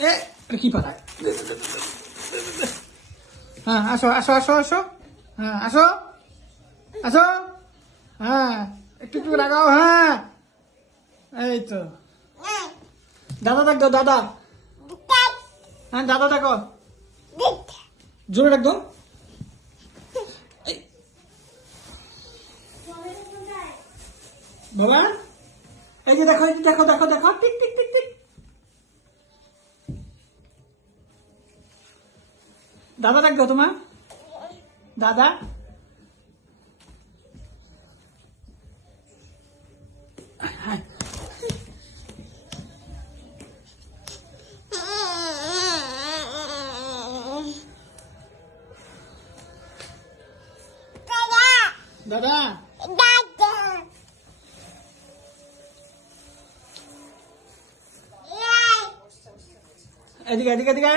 এ কি পালায়? হ্যাঁ, আসো আসো আসো আসো। হ্যাঁ, আসো আসো। হ্যাঁ, একটু একটু লাগাও। হ্যাঁ, এই তো। দাদা ডাক দাও, দাদা। হ্যাঁ, দাদা ডাকো, জোরে ডাক দাও। এই, বাবা, এই যে দেখো, এই যে দেখো দেখো দেখো, টিক টিক টিক টিক। দাদা ডাক দাও তোমার, দাদা। হ্যাঁ, দাদা। এদিকে এদিকে এদিকে।